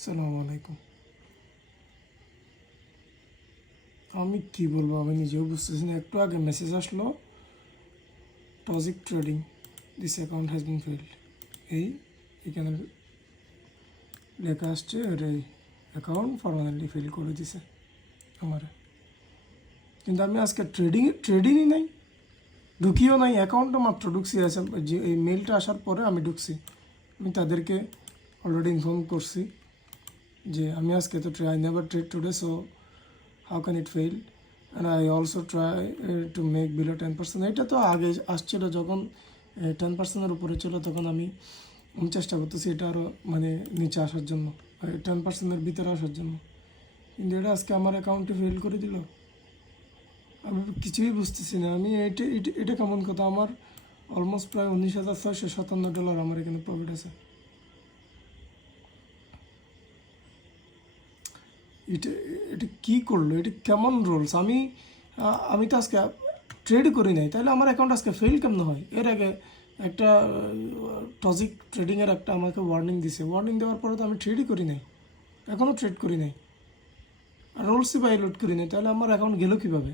আসসালামু আলাইকুম। আমি কি বলবো, আমি নিজেও বুঝতেছি না। একটু আগে মেসেজ আসলো, টজিক trading this account has been failed. এখানে লেখা আসছে এর এই অ্যাকাউন্ট পার্মানেন্টলি ফেল করে দিছে আমার। কিন্তু আমি আজকে ট্রেডিংই নাই, ঢুকিও নাই, অ্যাকাউন্টটা মাত্র ঢুকছি আছে। যে এই মেলটা আসার পরে আমি ঢুকছি। আমি তাদেরকে অলরেডি ইনফর্ম করছি যে আমি আজকে তো I never trade today, so how can it fail, and I also try to make below 10%। এটা তো আগে আসছিল, যখন 10%-এর উপরে ছিল তখন আমি চেষ্টা করতেছি এটা আরও মানে নিচে আসার জন্য, 10%-এর ভিতরে আসার জন্য। কিন্তু এটা আজকে আমার অ্যাকাউন্টে ফেল করে দিল। আমি কিছুই বুঝতেছি না। আমি এটা কেমন কথা? আমার অলমোস্ট প্রায় $19,657 আমার এখানে প্রফিট আছে। এটা এটা কী করলো? এটা কেমন রুলস? আমি তো আজকে ট্রেড করি নাই, তাহলে আমার অ্যাকাউন্ট আজকে ফেল কেমন হয়? এর আগে একটা টজিক ট্রেডিংয়ের একটা আমাকে ওয়ার্নিং দিছে। ওয়ার্নিং দেওয়ার পরে তো আমি ট্রেডই করি নাই, এখনও ট্রেড করি নাই, আর রুলসই ভাইলেট করি নাই, তাহলে আমার অ্যাকাউন্ট গেল কীভাবে?